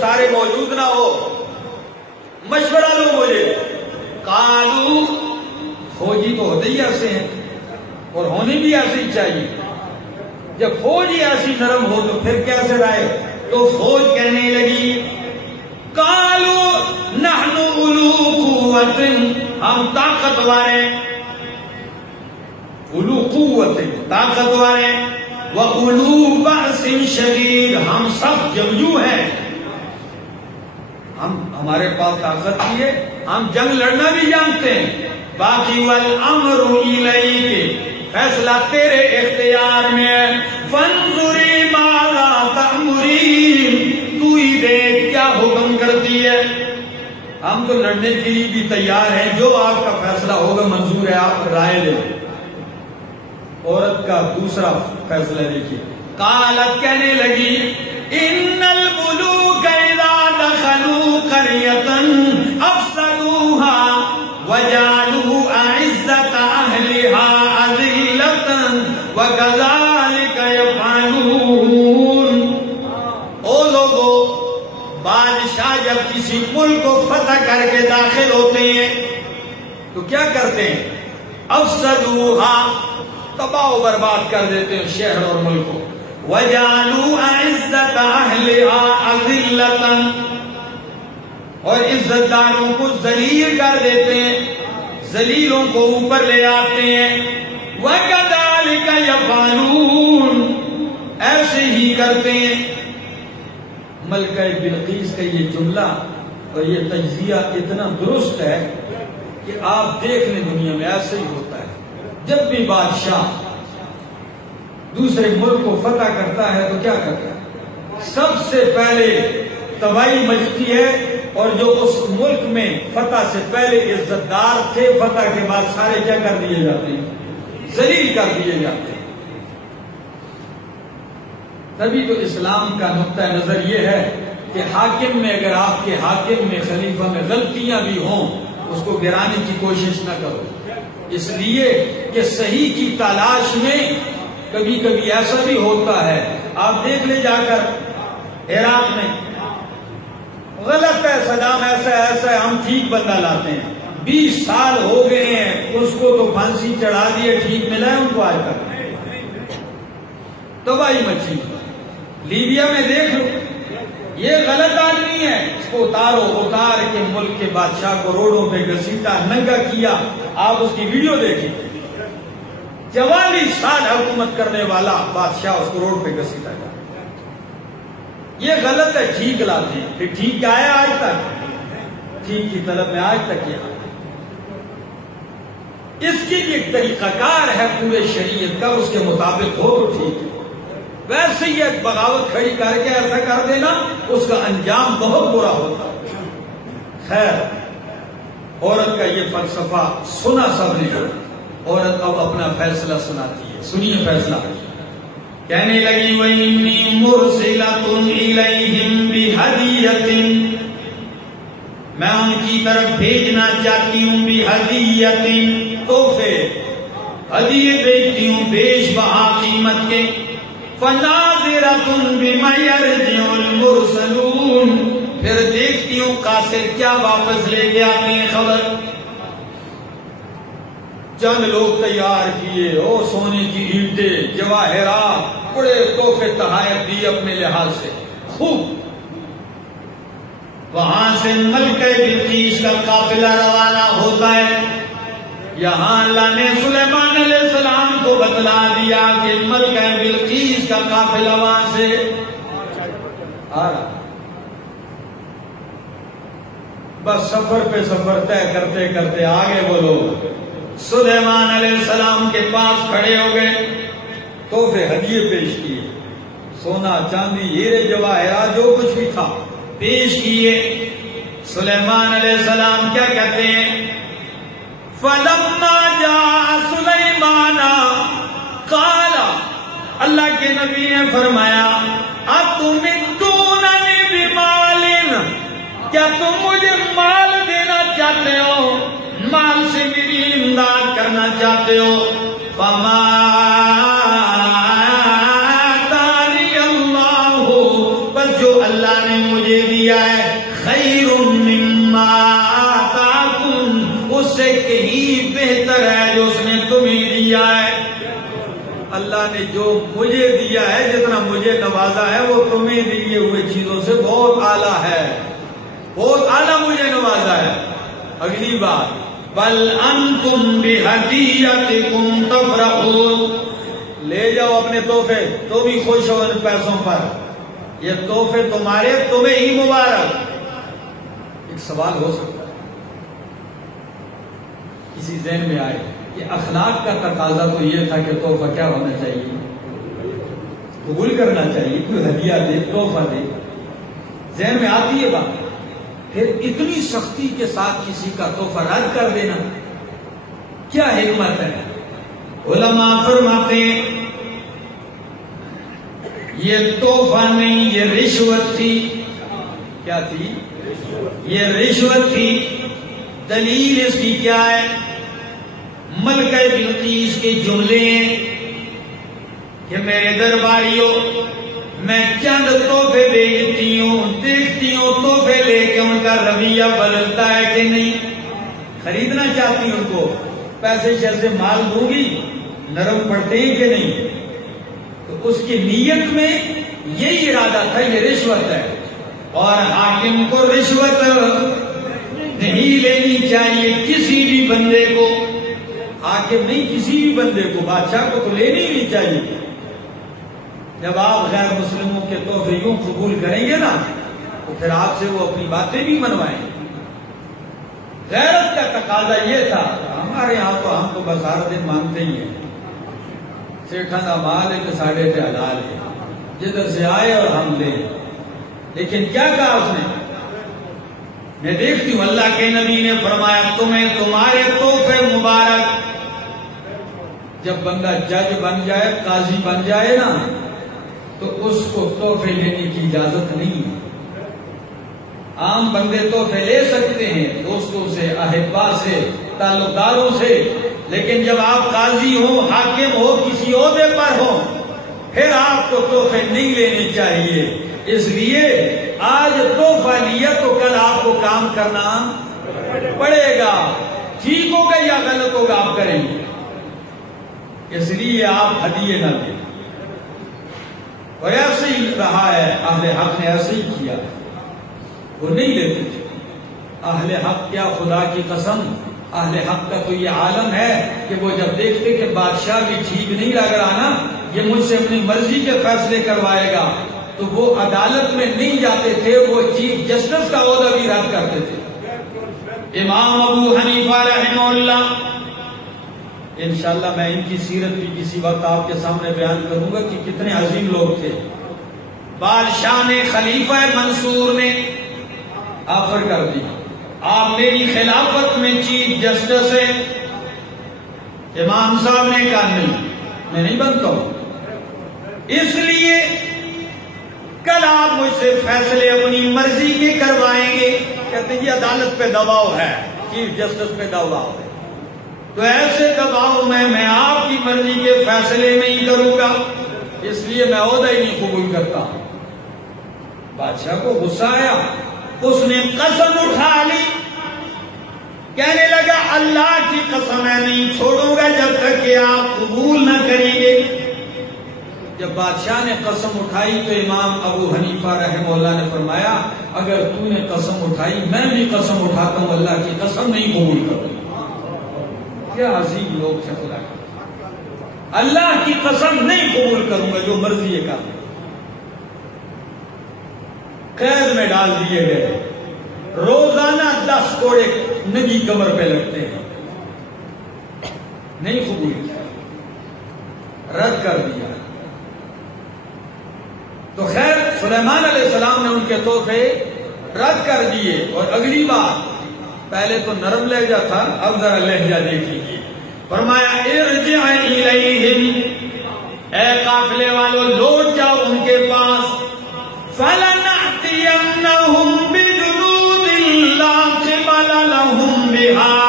سارے موجود نہ ہو، مشورہ لو مجھے. قالو، فوجی تو ہوتے ہی ایسے ہیں اور ہونی بھی ایسے ہی چاہیے. جب فوج ہی ایسی نرم ہو تو پھر کیسے رائے؟ تو فوج کہنے لگی قالو نحن اولو قوت، ہم طاقتور ہیں، اولو قوت طاقتور ہیں، وَأُولُو بَأْسٍ شَدِيدٍ ہم سب جنگجو ہیں، ہمارے پاس طاقت بھی ہے، ہم جنگ لڑنا بھی جانتے ہیں. باقی وَالْأَمْرُ إِلَيْكَ، فیصلہ تیرے اختیار میں ہے. فَانْظُرِي مَاذَا تَأْمُرِينَ، تو ہی دیکھ کیا حکم کرتی ہے. ہم تو لڑنے کے لیے بھی تیار ہیں، جو آپ کا فیصلہ ہوگا منظور ہے، آپ رائے لیں. عورت کا دوسرا فیصلہ دیکھیے. قالت کہنے لگی ان الملوک اذا دخلوا قریۃ افسدوها وجعلوا اعزۃ اہلها اذلۃ وکذالک یفعلون. او لوگو، بادشاہ جب کسی ملک کو فتح کر کے داخل ہوتے ہیں تو کیا کرتے ہیں؟ افسدوها، تباہ و برباد کر دیتے ہیں شہر اور ملک کو. وَجَعَلُوا أَعِزَّةَ أَهْلِهَا أَذِلَّةً، اور عزت داروں کو ذلیل کر دیتے ہیں، ذلیلوں کو اوپر لے آتے ہیں. وَكَذَلِكَ يَفْعَلُونَ، ایسے ہی کرتے ہیں. ملکہ بلقیس کا یہ جملہ اور یہ تجزیہ اتنا درست ہے کہ آپ دیکھ لیں دنیا میں ایسے ہی ہوتا ہے. جب بھی بادشاہ دوسرے ملک کو فتح کرتا ہے تو کیا کرتا ہے؟ سب سے پہلے تباہی مچتی ہے، اور جو اس ملک میں فتح سے پہلے عزت دار تھے فتح کے بعد سارے کیا کر دیے جاتے ہیں؟ ذلیل کر دیے جاتے ہیں. تبھی تو اسلام کا نقطہ نظر یہ ہے کہ حاکم میں، اگر آپ کے حاکم میں، خلیفہ میں غلطیاں بھی ہوں، اس کو گرانے کی کوشش نہ کرو. اس لیے کہ صحیح کی تلاش میں کبھی کبھی ایسا بھی ہوتا ہے. آپ دیکھ لیں جا کر عراق میں، غلط ہے صدام، ایسا ہے، ہم ٹھیک بندہ لاتے ہیں. 20 سال ہو گئے ہیں، اس کو تو پھانسی چڑھا دیے، ٹھیک ملا ہے ان کو آج تک. تباہی مچی. لیبیا میں دیکھ لو، یہ غلط آدمی ہے، اس کو اتار کے ملک کے بادشاہ کو روڈوں پہ گھسیٹا، ننگا کیا. آپ اس کی ویڈیو دیکھیں، 44 سال حکومت کرنے والا بادشاہ اس کو روڈ پہ گھسیٹا گیا. یہ غلط ہے، ٹھیک لاتے ہیں. پھر ٹھیک کیا ہے آج تک؟ ٹھیک کی طلب میں آج تک کیا. اس کی بھی ایک طریقہ کار ہے پورے شریعت کا، اس کے مطابق ہو تو ٹھیک ہے. ویسے ہی ایک بغاوت کھڑی کر کے ایسا کر دینا، اس کا انجام بہت برا ہوتا. خیر، عورت کا یہ فلسفہ سنا سب نے. عورت اب اپنا فیصلہ سناتی ہے. سنیے فیصلہ. کہنے لگی وَإِنِّي مُرْسِلَةٌ إِلَيْهِمْ بِهَدِيَّةٍ، میں ان کی طرف بھیجنا چاہتی ہوں بِهَدِيَّةٍ، تحفے، ہدیے بھیجتی ہوں بیش بہا قیمت کے. فَنَاظِرَةٌ بِمَا يَرْجِعُ الْمُرْسَلُونَ، پھر دیکھتی ہوں قاصد کیا واپس لے کے آتے ہیں خبر. چند لوگ تیار کیے، او سونے کی اینٹیں، جواہرات، بڑے تحفے تحائف دیے اپنے لحاظ سے خوب. وہاں سے ملکہ بلقیس کا قافلہ روانہ ہوتا ہے. یہاں اللہ نے سلیمان علیہ السلام کو بتلا دیا کہ ملکہ بلقیس کا قافلہ وہاں سے آ رہا. بس سفر پہ سفر طے کرتے کرتے آگے وہ لوگ سلیمان علیہ السلام کے پاس کھڑے ہو گئے. تحفے ہدیے پیش کیے، سونا چاندی ہیرے جواہرات جو کچھ بھی تھا پیش کیے. سلیمان علیہ السلام کیا کہتے ہیں؟ فَلَمَّا جَاءَ سُلَيْمَانَ قَالَ، اللہ کے نبی نے فرمایا أَتُمِدُّونَنِي بِمَالٍ، کیا تم مجھے مال دینا چاہتے ہو، مال سے میری امداد کرنا چاہتے ہو؟ فَمَا آتَانِيَ اللَّهُ، بس جو اللہ نے مجھے دیا سے کہیں بہتر ہے جو اس نے تمہیں دیا ہے. اللہ نے جو مجھے دیا ہے، جتنا مجھے نوازا ہے، وہ تمہیں دیے ہوئے چیزوں سے بہت اعلیٰ ہے، بہت اعلیٰ مجھے نوازا ہے. اگلی بات، بل انتم بہدیتکم تفرحون، لے جاؤ اپنے تحفے، تم بھی خوش ہو ان پیسوں پر، یہ تحفے تمہارے، تمہیں ہی مبارک. ایک سوال ہو سکتا ہے کسی ذہن میں آئے کہ اخلاق کا تقاضا تو یہ تھا کہ تحفہ کیا ہونا چاہیے، قبول کرنا چاہیے، کوئی ہدیہ دے، تحفہ دے. ذہن میں آتی ہے بات، پھر اتنی سختی کے ساتھ کسی کا تحفہ رد کر دینا، کیا حکمت ہے؟ علماء فرماتے ہیں یہ تحفہ نہیں، یہ رشوت تھی. کیا تھی؟ یہ رشوت تھی. دلیل اس کی کیا ہے؟ ملکہ بلقیس کے جملے ہیں کہ میرے درباریوں، میں چند تحفے بھیجتی ہوں، دیکھتی ہوں تحفے لے کے ان کا رویہ بدلتا ہے کہ نہیں. خریدنا چاہتی ہوں ان کو، پیسے شیسے مال دوں گی، نرم پڑتے ہیں کہ نہیں. تو اس کی نیت میں یہی ارادہ تھا، یہ رشوت ہے، اور حاکم کو رشوت نہیں لینی چاہیے. کسی بھی بندے کو، حاکم نہیں، کسی بھی بندے کو، بادشاہ کو تو لینی ہی نہیں چاہیے. جب آپ غیر مسلموں کے تحفے یوں قبول کریں گے نا، تو پھر آپ سے وہ اپنی باتیں بھی منوائیں گے. غیرت کا تقاضا یہ تھا. ہمارے یہاں تو ہم تو بس ہر دن مانتے ہی ہیں، سیٹھا دا مال ہے کہ ساڑھے تے حلال ہے، جدھر سے آئے اور ہم لیں. لیکن کیا کہا اس نے؟ میں دیکھتی ہوں اللہ کے نبی نے فرمایا تمہیں تمہارے تحفے مبارک. جب بندہ جج بن جائے، قاضی بن جائے نا، تو اس کو تحفے لینے کی اجازت نہیں ہے. عام بندے تحفے لے سکتے ہیں دوستوں سے، احبا سے، تعلق داروں سے، لیکن جب آپ قاضی ہو، حاکم ہو، کسی عہدے پر ہو، پھر آپ کو تحفے نہیں لینے چاہیے. اس لیے آج تحفہ لیا تو کل آپ کو کام کرنا پڑے گا. ٹھیک ہوگا یا غلط ہوگا آپ کریں گے. اس لیے آپ ہدیے نہ دیں. اور ایسے ہی رہا ہے، اہل حق نے ایسے ہی کیا، وہ نہیں لیتے تھے. اہل حق کیا، خدا کی قسم، اہل حق کا تو یہ عالم ہے کہ وہ جب دیکھتے کہ بادشاہ بھی ٹھیک نہیں لگ رہا نا، یہ مجھ سے اپنی مرضی کے فیصلے کروائے گا، تو وہ عدالت میں نہیں جاتے تھے، وہ چیف جسٹس کا عہدہ بھی رد کرتے تھے. امام ابو حنیفہ رحمہ اللہ، انشاءاللہ میں ان کی سیرت بھی کسی وقت آپ کے سامنے بیان کروں گا کہ کتنے عظیم لوگ تھے. بادشاہ نے، خلیفہ منصور نے آفر کر دی، آپ میری خلافت میں چیف جسٹس ہیں. امام صاحب نے کہا نہیں، میں نہیں بنتا ہوں. اس لیے کل آپ مجھ سے فیصلے اپنی مرضی کے کروائیں گے. کہتے ہیں یہ عدالت پہ دباؤ ہے، چیف جسٹس پہ دباؤ ہے، تو ایسے دباؤ میں آپ کی مرضی کے فیصلے نہیں کروں گا، اس لیے میں عہدہ ہی نہیں قبول کرتا. بادشاہ کو غصہ آیا، اس نے قسم اٹھا لی، کہنے لگا اللہ کی قسم میں نہیں چھوڑوں گا جب تک کہ آپ قبول نہ کریں گے. جب بادشاہ نے قسم اٹھائی تو امام ابو حنیفہ رحمہ اللہ نے فرمایا اگر تو نے قسم اٹھائی میں بھی قسم اٹھاتا ہوں اللہ کی قسم نہیں قبول کروں. کیا عظیم لوگ تھے خدا کے. اللہ کی قسم نہیں قبول کروں گا، جو مرضی ہے کر. قید میں ڈال دیے گئے، روزانہ 10 کوڑے ننگی کمر پہ لگتے ہیں. نہیں قبول کیا، رد کر دیا. تو خیر سلیمان علیہ السلام نے ان کے تحفے رد کر دیے. اور اگلی بات، پہلے تو نرم لہجہ تھا، اب ذرا لہجہ دیکھ لیجیے. فرمایا ارجع الیہم، اے قافلے والوں لوٹ جاؤ ان کے پاس. فلنأتینہم بجنود لا قبل لہم بہا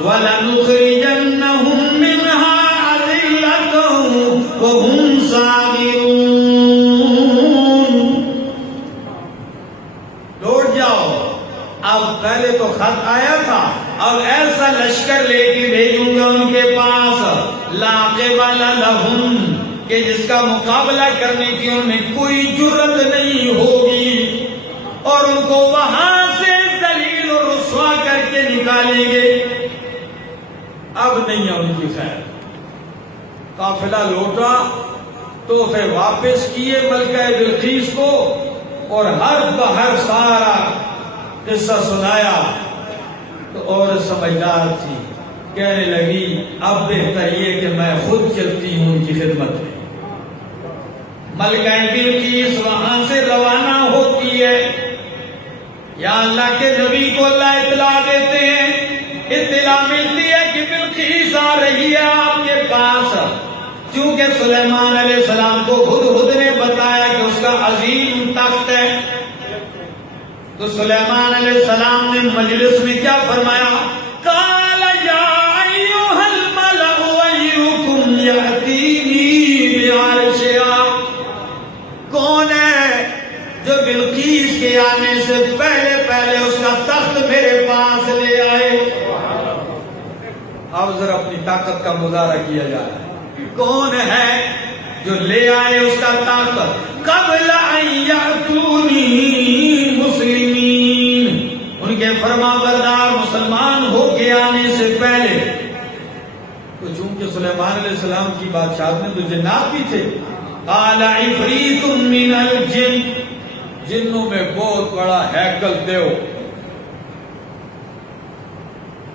ولنخرجنہم منہا اذلۃ وہم صاغرون. اب پہلے تو خط آیا تھا، اب ایسا لشکر لے کے بھیجوں گا ان کے پاس لا قبل لہم کہ جس کا مقابلہ کرنے کی انہیں کوئی جرت نہیں ہوگی، اور ان کو وہاں سے ذلیل و رسوا کر کے نکالیں گے۔ اب نہیں ہے ان کی خیر۔ قافلہ لوٹا تو پھر واپس کیے ملکہ بلقیس کو، اور ہر بہر سارا قصہ سنایا تو اور سمجھدار تھی، کہنے لگی اب بہتر یہ کہ میں خود چلتی ہوں ان کی خدمت میں۔ ملکہ بلقیس وہاں سے روانہ ہوتی ہے، یا اللہ کے نبی کو اللہ اطلاع دیتے ہیں، اطلاع ملتی ہے کہ بلقیس آ رہی ہے آپ کے پاس۔ چونکہ سلیمان علیہ السلام کو ہدہد نے بتایا کہ اس کا عظیم تخت ہے، تو سلیمان علیہ السلام نے مجلس میں کیا فرمایا؟ قال یا ایھا الملأ ایکم یأتینی بعرشہا، کون ہے جو بلقیس کے آنے سے پہلے اس کا تخت میرے پاس لے آئے؟ اب ذرا اپنی طاقت کا مظاہرہ کیا جا رہا ہے، کون ہے جو لے آئے اس کا تخت قبل ان یأتونی مسلمین، ان کے فرما بردار مسلمان ہو کے آنے سے پہلے۔ تو چونکہ سلیمان علیہ السلام کی بادشاہت میں تو جنات بھی تھے، قال عفریت من الجن، جنوں میں بہت بڑا ہیکل دیو،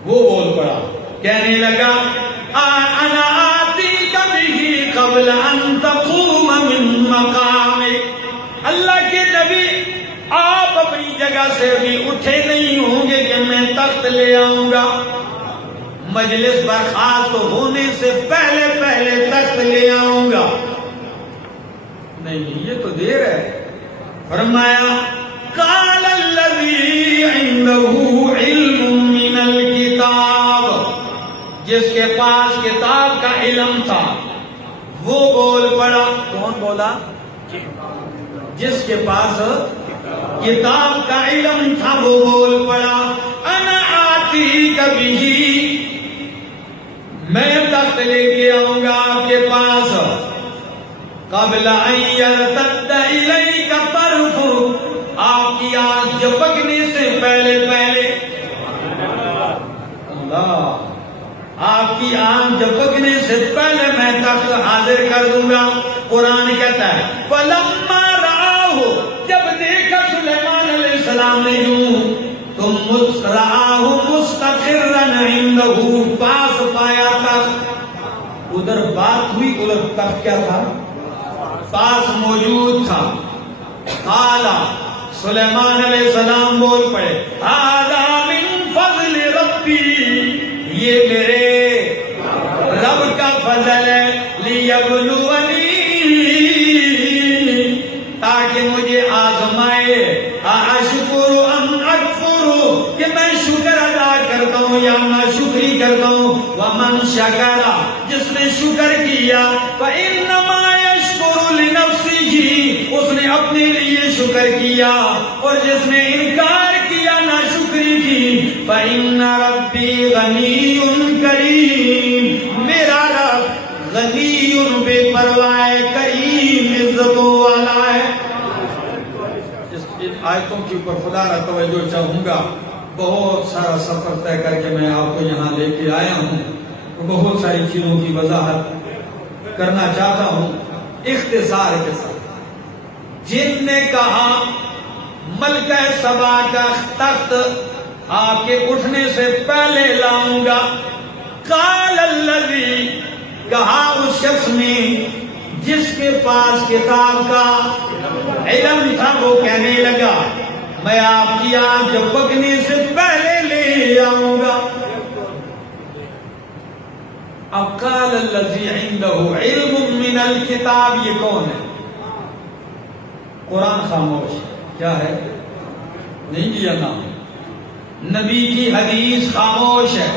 وہ بول پڑا، کہنے لگا انا آتیک بہ قبل ان تقوم من مقامک، اللہ کے نبی آپ اپنی جگہ سے بھی اٹھے نہیں ہوں گے کہ میں تخت لے آؤں گا، مجلس برخاست ہونے سے پہلے تخت لے آؤں گا۔ نہیں یہ تو دیر ہے۔ فرمایا قال الذی عنده علم من الکتاب، جس کے پاس کتاب کا علم تھا وہ بول پڑا۔ کون بولا؟ جس کے پاس کتاب کا علم تھا وہ بول پڑا، انا آتیک بہ، میں تخت لے کے آؤں گا آپ کے پاس قبل ان یرتد الیک طرفک، آپ کی آنکھ جھپکنے سے پہلے اللہ، آپ کی آنکھ جھپکنے سے پہلے میں تخت حاضر کر دوں گا۔ قرآن کہتا ہے فلما رآہ، جب دیکھا سلیمان علیہ السلام نے یوں تو رآہ مستقرا عنده، پاس پایا تخت، ادھر بات ہوئی، ادھر تخت کیا تھا؟ پاس موجود تھا۔ قال، سلیمان علیہ السلام بول پڑے ھذا من فضل ربی، یہ میرے رب کا فضل ہے، لیبلونی، تاکہ مجھے آزمائے، اشکر ام اکفر، کہ میں شکر ادا کرتا ہوں یا ناشکری کرتا ہوں۔ ومن شکر، جس نے شکر کیا، فإنما یشکر لنفسہ، اس نے اپنے لیے شکر کیا، اور جس نے انکار کیا، ناشکری کی، فإن ربی غنی کریم، میرا رب غنی بے پرواہ کریم عزتوں والا ہے۔ ان آیتوں کے اوپر خدا را توجہ چاہوں گا، بہت سارا سفر طے کر کے میں آپ کو یہاں لے کے آیا ہوں، بہت ساری چیزوں کی وضاحت کرنا چاہتا ہوں اختصار کے ساتھ۔ جن نے کہا ملکہ سبا کا تخت آپ کے اٹھنے سے پہلے لاؤں گا، قال الذی، کہا اس شخص نے جس کے پاس کتاب کا علم تھا، وہ کہنے لگا میں آپ کی آنکھ جھپکنے سے پہلے لے آؤں گا۔ اب قال الذی عنده علم من الکتاب، یہ کون ہے؟ قرآن خاموش ہے، کیا ہے؟ نہیں لیا نام، نبی کی حدیث خاموش ہے،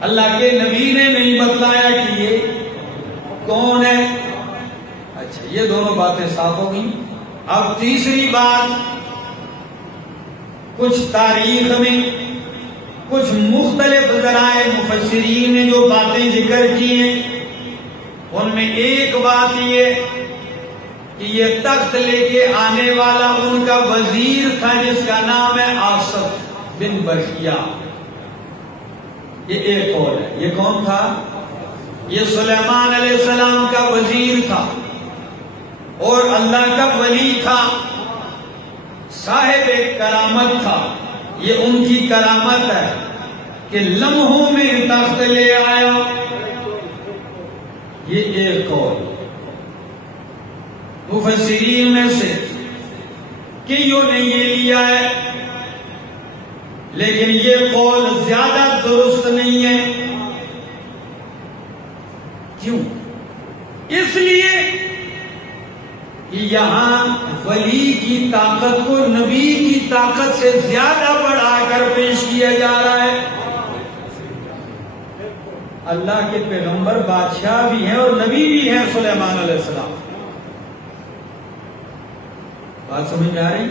اللہ کے نبی نے نہیں بتلایا کہ یہ کون ہے۔ اچھا، یہ دونوں باتیں صاف ہو گئی۔ اب تیسری بات، کچھ تاریخ میں کچھ مختلف ذرائع مفسرین نے جو باتیں ذکر کی ہیں ان میں ایک بات یہ کہ یہ تخت لے کے آنے والا ان کا وزیر تھا جس کا نام ہے آصف بن برقیہ. یہ ایک قول ہے. یہ کون تھا؟ یہ سلیمان علیہ السلام کا وزیر تھا اور اللہ کا ولی تھا، صاحب کرامت تھا. یہ ان کی کرامت ہے کہ لمحوں میں تخت لے آیا. یہ ایک قول. مفسرین میں سے کئیوں نے یہ لیا ہے، لیکن یہ قول زیادہ درست نہیں ہے. کیوں؟ اس لیے کہ یہاں ولی کی طاقت کو نبی کی طاقت سے زیادہ بڑھا کر پیش کیا جا رہا ہے. اللہ کے پیغمبر بادشاہ بھی ہیں اور نبی بھی ہیں سلیمان علیہ السلام. بات سمجھ میں آ رہی؟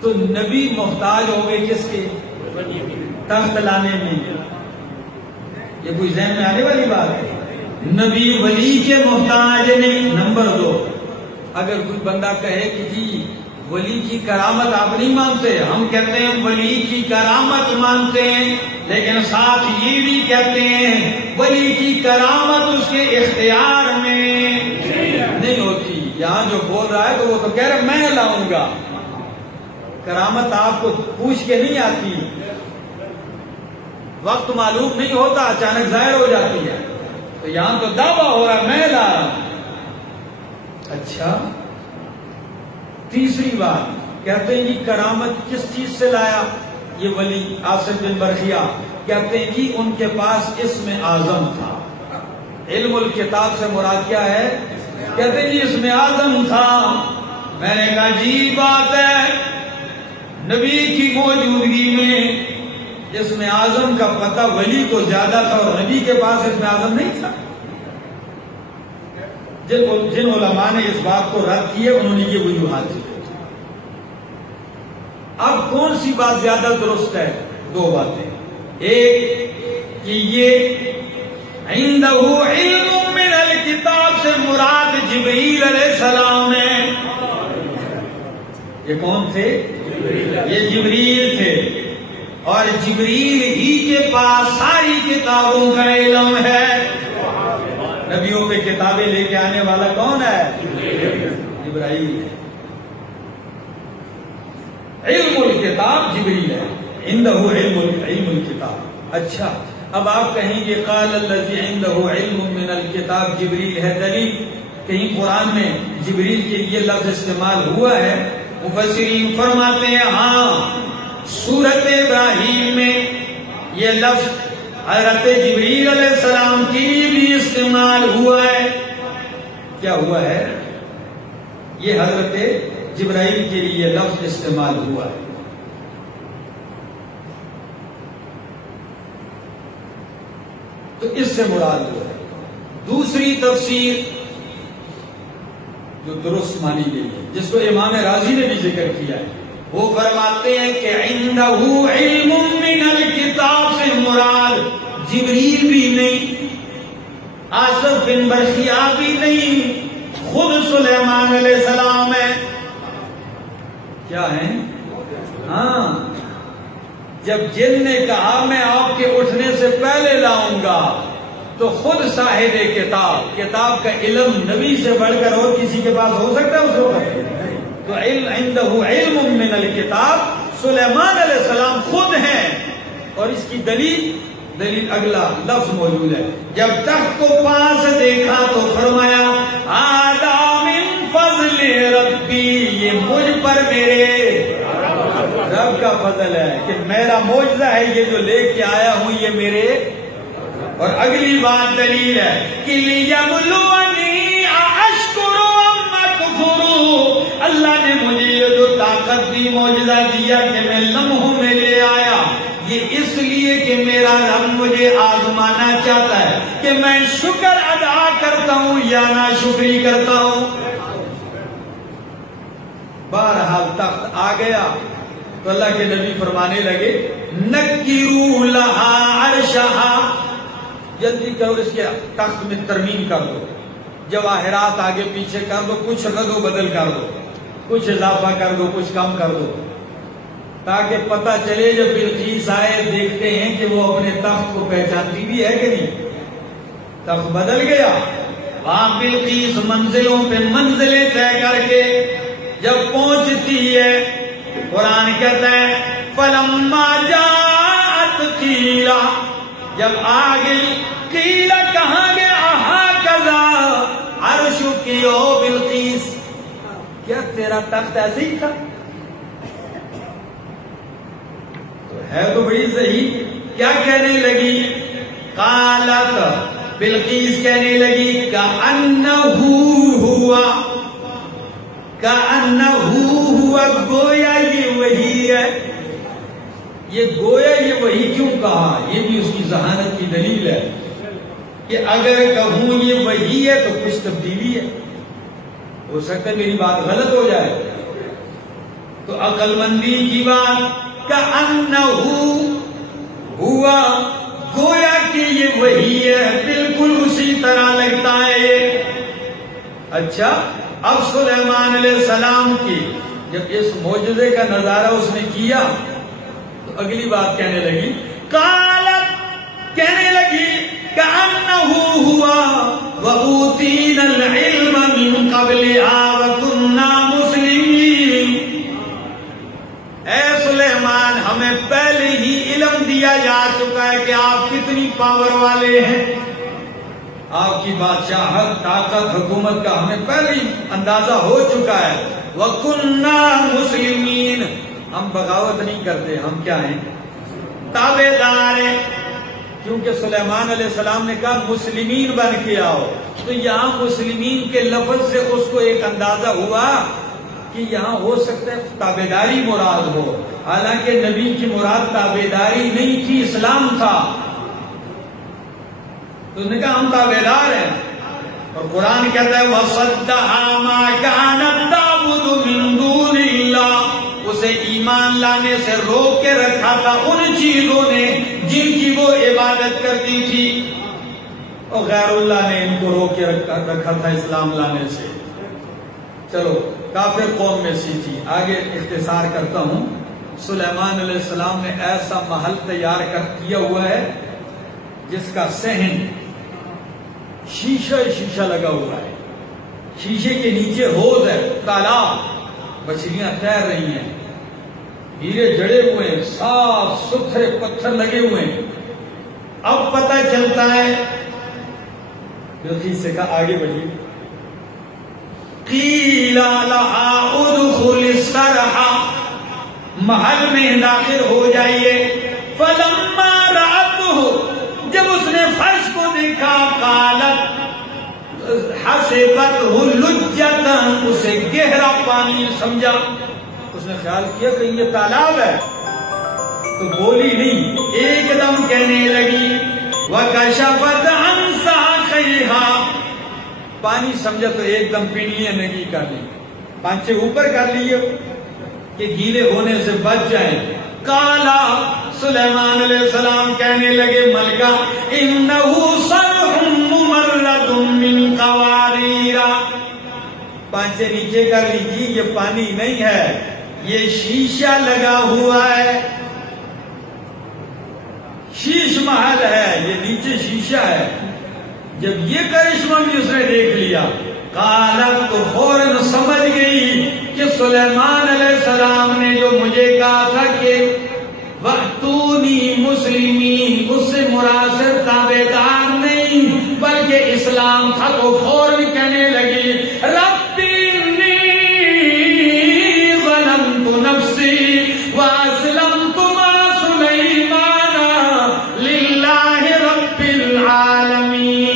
تو نبی محتاج ہو گئے کس کے؟ تخت لانے میں. یہ کوئی ذہن میں آنے والی بات ہے؟ نبی ولی کے محتاج نہیں. نمبر 2، اگر کوئی بندہ کہے کہ جی ولی کی کرامت آپ نہیں مانتے، ہم کہتے ہیں ولی کی کرامت مانتے ہیں، لیکن ساتھ یہ بھی کہتے ہیں ولی کی کرامت اس کے اختیار میں نہیں ہوتی. یہاں جو بول رہا ہے تو وہ تو کہہ رہا میں لاؤں گا. کرامت آپ کو پوچھ کے نہیں آتی، وقت معلوم نہیں ہوتا، اچانک ظاہر ہو جاتی ہے. تو یہاں تو دعویٰ ہو رہا میں لا رہا ہوں. اچھا، تیسری بات کہتے ہیں جی کرامت کس چیز سے لایا یہ ولی آصف بن برقیہ؟ کہتے ہیں جی ان کے پاس اسم اعظم تھا. علم الکتاب سے مراد کیا ہے؟ کہتے ہیں جی اسم اعظم تھا. میں نے کہا جی بات ہے، نبی کی موجودگی میں اسم اعظم کا پتہ ولی کو زیادہ تھا اور نبی کے پاس اسم اعظم نہیں تھا. جن علماء نے اس بات کو رد کیا انہوں نے یہ وجوہات دی. اب کون سی بات زیادہ درست ہے؟ 2 باتیں. ایک کہ یہ عندہ علم من الکتاب سے مراد جبریل علیہ السلام ہے. یہ کون تھے؟ یہ جبریل تھے، اور جبریل ہی کے پاس ساری کتابوں کا علم ہے. نبیوں پہ کتابیں لے کے آنے والا کون ہے؟ جبرائیل ہے. علم الکتاب جبریل ہے، عندہ علم الکتاب. اچھا، اب آپ کہیں گے قال الذی عندہ علم من الکتاب جبریل ہے، دلیل کہیں قرآن میں جبریل کے لیے لفظ استعمال ہوا ہے؟ مفسرین فرماتے ہیں ہاں، سورۃ ابراہیم میں یہ لفظ حضرت جبریل علیہ السلام کے لیے بھی استعمال ہوا ہے. کیا ہوا ہے؟ یہ حضرت جبرائیل کے لیے لفظ استعمال ہوا ہے. تو اس سے مراد جو ہے. دوسری تفسیر جو درست مانی گئی ہے، جس کو امام راضی نے بھی ذکر کیا ہے، وہ فرماتے ہیں کہ عندہ علم من الکتاب سے مراد جبریل بھی نہیں، آصف بن برقیہ بھی نہیں، خود سلیمان علیہ السلام ہے. کیا ہے؟ ہاں، جب جن نے کہا میں آپ کے اٹھنے سے پہلے لاؤں گا تو خود صاحب کتاب کا علم نبی سے بڑھ کر اور کسی کے پاس ہو سکتا ہے اس وقت؟ تو عندہ علم من الکتاب سلیمان علیہ السلام خود ہیں. اور اس کی دلیل اگلا لفظ موجود ہے. جب تخت کو پاس دیکھا تو فرمایا ھذا من فضل ربی، یہ مجھ پر میرے رب کا فضل ہے کہ میرا معجزہ ہے یہ جو لے کے آیا ہوں یہ میرے. اور اگلی بات دلیل ہے کہ لیبلونی ااشکر ام اکفر، اللہ نے مجھے یہ جو طاقت دی، معجزہ دیا کہ میں لمحوں میں لے آیا، یہ اس لیے کہ میرا رب مجھے آزمانا چاہتا ہے کہ میں شکر ادا کرتا ہوں یا ناشکری کرتا ہوں. بہرحال تخت آ گیا، تو اللہ کے نبی فرمانے لگے نکروا لها عرشها، جلدی کرو اس کے تخت میں ترمیم کر دو، جواہرات آگے پیچھے کر دو، کچھ رد و بدل کر دو، کچھ اضافہ کر دو، کچھ کم کر دو، تاکہ پتہ چلے جب بلقیس آئے دیکھتے ہیں کہ وہ اپنے تخت کو پہچانتی بھی ہے کہ نہیں۔ تخت بدل گیا، وہاں بلقیس منزلوں پہ منزلیں طے کر کے جب پہنچتی ہے، قرآن کہتا ہے فلما جاءت قیل، جب آ گئی قیل کہاں گیا ہاکذا عرشک او بلقیس، کیا تیرا تخت ایسے ہی تھا؟ تو ہے تو بڑی صحیح، کیا کہنے لگی؟ قالت، بلقیس کہنے لگی کأنہ ہوا، کأنہ ہوا، گویا یہ وہی ہے۔ یہ گویا یہ وہی کیوں کہا؟ یہ بھی اس کی ذہانت کی دلیل ہے کہ اگر کہوں یہ وہی ہے تو کچھ تبدیلی ہے، ہو سکتا ہے میری بات غلط ہو جائے، تو عقل مندی کی بات کأنہ ہوا، گویا کہ یہ وہی ہے، بالکل اسی طرح لگتا ہے یہ۔ اچھا، اب سلیمان علیہ السلام کی جب اس معجزے کا نظارہ اس نے کیا تو اگلی بات کہنے لگی، قالت، کہنے لگی کأنہ ہوا وأوتینا العلم من قبلها وكنا مسلمین، اے سلیمان ہمیں پہلے ہی علم دیا جا چکا ہے کہ آپ کتنی پاور والے ہیں، آپ کی بادشاہت، طاقت، حکومت کا ہمیں پہلے ہی اندازہ ہو چکا ہے۔ وَكُنَّا مُسْلِمِينَ، ہم بغاوت نہیں کرتے، ہم کیا ہیں؟ تابع دار ہیں، کیونکہ سلیمان علیہ السلام نے کہا مسلمین بن کے آؤ، تو یہاں مسلمین کے لفظ سے اس کو ایک اندازہ ہوا کہ یہاں ہو سکتا ہے تابع داری مراد ہو، حالانکہ نبی کی مراد تابع داری نہیں تھی، اسلام تھا۔ تو اس نے کہا ہم تابع دار ہیں، اور قرآن کہتا ہے وَصَدَّهَا مَا كَانَتْ تَعْبُدُ مِن دُونِ اللَّهِ، اسے ایمان لانے سے روک کے رکھا تھا ان چیزوں نے جن کی وہ عبادت کرتی تھی، اور غیر اللہ نے ان کو روک کے رکھا تھا اسلام لانے سے۔ چلو، کافر قوم میں سی تھی۔ آگے اختصار کرتا ہوں، سلیمان علیہ السلام نے ایسا محل تیار کیا ہوا ہے جس کا صحن شیشہ لگا ہوا ہے، شیشے کے نیچے حوض ہے، تالاب، مچھلیاں تیر رہی ہیں، ہیرے جڑے ہوئے ہیں، صاف ستھرے پتھر لگے ہوئے ہیں۔ اب پتہ چلتا ہے، بلقیس سے کہا آگے بڑھیے، قیل لها ادخل الصرح، محل میں داخل ہو جائیے۔ فلما رأته، جب اس نے فرش کو دیکھا، قالت، حسبته لجتا، اسے گہرا پانی سمجھا، اس نے خیال کیا کہ یہ تالاب ہے، تو بولی نہیں، ایک دم کہنے لگی وَكَشَفَتْ عَنْ سَاقَيْهَا، پانی سمجھا تو ایک دم پنڈلیاں نگی کر لی، پانچے اوپر کر لیے کہ گیلے ہونے سے بچ جائیں۔ قالا، سلیمان علیہ السلام کہنے لگے ملکہ انہو صرح ممرد من قواریر، پانچے نیچے کر لیجیے، یہ پانی نہیں ہے، یہ شیشہ لگا ہوا ہے، شیش محل ہے، یہ نیچے شیشہ ہے۔ جب یہ کرشمہ بھی اس نے دیکھ لیا، قالت، تو فوراً سمجھ گئی کہ سلیمان علیہ السلام نے جو مجھے کہا تھا کہ وَأْتُونِي مُسْلِمِينَ، اس سے مراد صرف تابع دار نہیں بلکہ اسلام تھا، تو فوراً کہنے لگی رَبِّ إِنِّي ظَلَمْتُ نَفْسِي وَأَسْلَمْتُ مَعَ سُلَيْمَانَ لِلَّهِ رَبِّ الْعَالَمِينَ،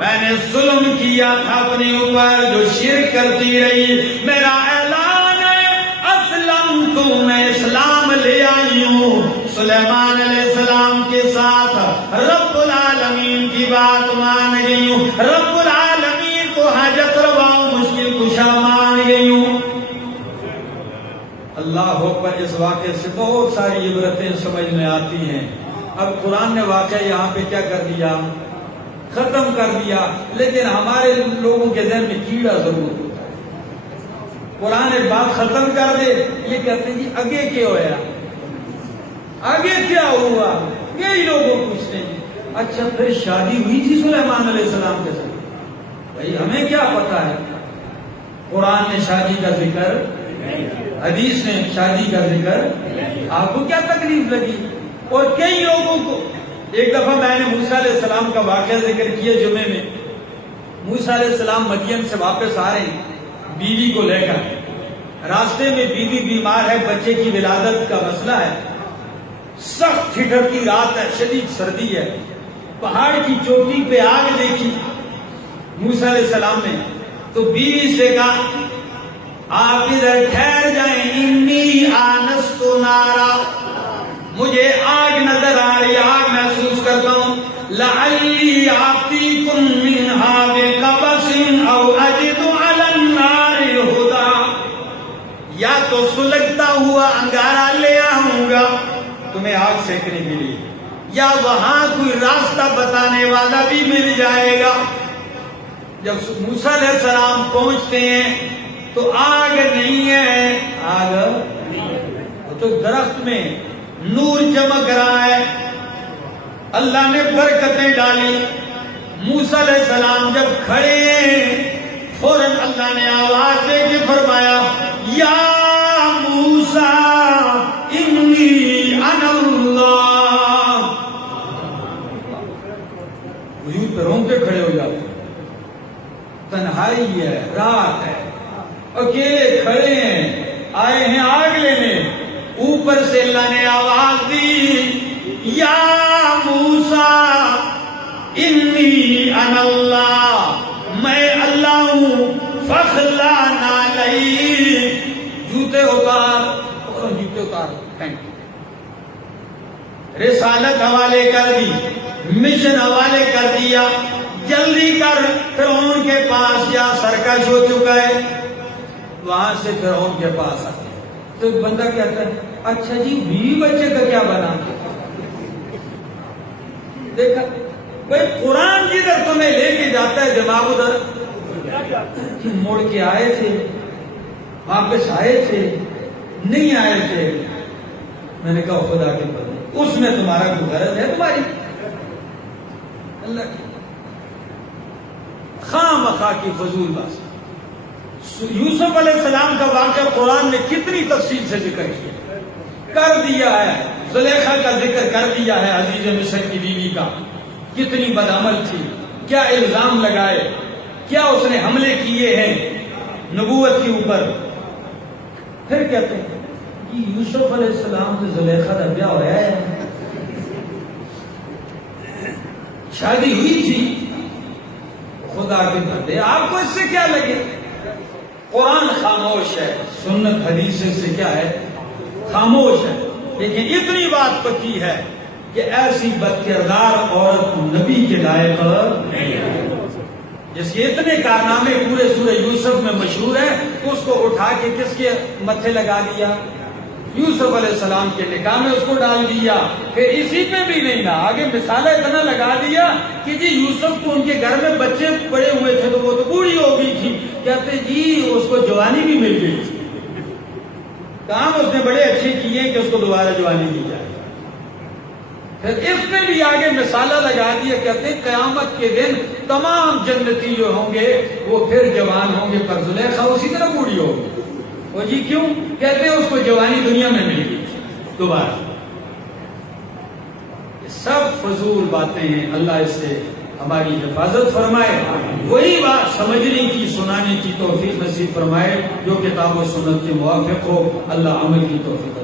میں نے ظلم کیا تھا اپنے اوپر جو شرک کرتی رہی، میرا اعلان ہے اسلمت، میں اسلام لے آئی ہوں، سلیمان علیہ السلام کے ساتھ رب العالمین کی بات مان گئی ہوں، رب العالمین کو حاجت روا مشکل کشا مان گئی ہوں۔ اللہ اکبر، اس واقعے سے بہت ساری عبرتیں سمجھ میں آتی ہیں۔ اب قرآن نے واقعہ یہاں پہ کیا کر دیا؟ ختم کر دیا، لیکن ہمارے لوگوں کے ذہن میں کیڑا ضرور ہوتا ہے۔ قرآن ایک بات ختم کر دے، یہ کہتے ہیں جی آگے کیا ہوا، آگے کیا ہوا، یہی لوگوں پوچھتے ہیں۔ اچھا پھر شادی ہوئی تھی سلیمان علیہ السلام کے ساتھ؟ بھائی ہمیں کیا پتا ہے؟ قرآن نے شادی کا ذکر، حدیث نے شادی کا ذکر، آپ کو کیا تکلیف لگی؟ اور کئی لوگوں کو، ایک دفعہ میں نے موسیٰ علیہ السلام کا واقعہ ذکر کیا جمعے میں۔ موسیٰ علیہ السلام مدین سے واپس آ رہے ہیں بیوی کو لے کر، راستے میں بیوی بیمار ہے، بچے کی ولادت کا مسئلہ ہے، سخت ٹھٹھرتی رات ہے، شدید سردی ہے، پہاڑ کی چوٹی پہ آگ دیکھی موسیٰ علیہ السلام نے، تو بیوی سے کہا آپ ادھر ٹھہر جائیں، انی آنست نارا، مجھے آگ نظر آ رہی، آگ محسوس کرتا ہوں، لعلی آتیکم منہا بقبس او اجد علی النار ہدی، یا تو سلگتا ہوا انگارہ لے آؤں گا تمہیں آگ سینکنے کے لیے، یا وہاں کوئی راستہ بتانے والا بھی مل جائے گا۔ جب موسیٰ علیہ السلام پہنچتے ہیں تو آگ نہیں ہے، آگ تو درخت میں نور چمک رہا ہے، اللہ نے برکتیں ڈالی۔ موسیٰ علیہ السلام جب کھڑے ہیں، فوراً اللہ نے آواز دے کے فرمایا یا موسیٰ انی انا اللہ، وجود پہ رونگٹے کھڑے ہو جاتے ہیں۔ تنہائی ہے، رات ہے، اکیلے کھڑے ہیں، آئے ہیں آگ لینے، اوپر سے اللہ نے آواز دی یا موسیٰ انی انا اللہ، میں اللہ ہوں، فخلا نعلیک، جوتے اتار، جوتے اتار، رسالت حوالے کر دی، مشن حوالے کر دیا، جلدی کر فرعون کے پاس جا، سرکش ہو چکا ہے۔ وہاں سے فرعون کے پاس آتے تو بندہ کہتا ہے اچھا جی بیوی بچے کا کیا بنا؟ دیکھا بھائی قرآن جدھر تمہیں لے کے جاتا ہے دماغ ادھر، موڑ کے آئے تھے، واپس آئے تھے، نہیں آئے تھے۔ میں نے کہا خدا کے بندے، اس میں تمہارا کوئی غرض ہے تمہاری؟ اللہ کی خواہ مخواہ کی فضول بات۔ یوسف علیہ السلام کا واقعہ قرآن نے کتنی تفصیل سے ذکر کیا، کر دیا ہے، زلیخا کا ذکر کر دیا ہے، عزیز مصر کی بیوی کا، کتنی بدعمل تھی، کیا الزام لگائے، کیا اس نے حملے کیے ہیں نبوت کے اوپر۔ پھر کہتے ہیں کہ یوسف علیہ السلام سے زلیخا کا بیاہ ہوا ہے، شادی ہوئی تھی۔ خدا کے بندے آپ کو اس سے کیا لگے؟ قرآن خاموش ہے، سنت حدیث سے کیا ہے؟ خاموش ہے، لیکن اتنی بات پکی ہے کہ ایسی بد کردار عورت نبی کے لائق نہیں ہے۔ جس کے اتنے کارنامے پورے سورہ یوسف میں مشہور ہیں، اس کو اٹھا کے کس کے متھے لگا دیا؟ یوسف علیہ السلام کے نکاح میں اس کو ڈال دیا۔ پھر اسی پہ بھی نہیں نا، آگے مثالیں اتنا لگا دیا کہ جی یوسف کو ان کے گھر میں بچے پڑے ہوئے تھے تو وہ تو بوڑھی ہو گئی تھی، کہتے جی اس کو جوانی بھی مل گئی تھی، کام اس نے بڑے اچھے کیے کہ اس کو دوبارہ جوانی دی جائے۔ پھر اس میں بھی آگے مثالہ لگا دیا، کہتے ہیں قیامت کے دن تمام جنتی جو ہوں گے وہ پھر جوان ہوں گے، پر زلیخا اسی طرح بوڑھی ہوگی۔ وہ جی کیوں؟ کہتے ہیں اس کو جوانی دنیا میں مل گئی دوبارہ۔ یہ سب فضول باتیں ہیں، اللہ اس سے ہماری حفاظت فرمائے، وہی بات سمجھنے کی سنانے کی توفیق نصیب فرمائے جو کتاب و سنت کے موافق ہو، اللہ عمل کی توفیق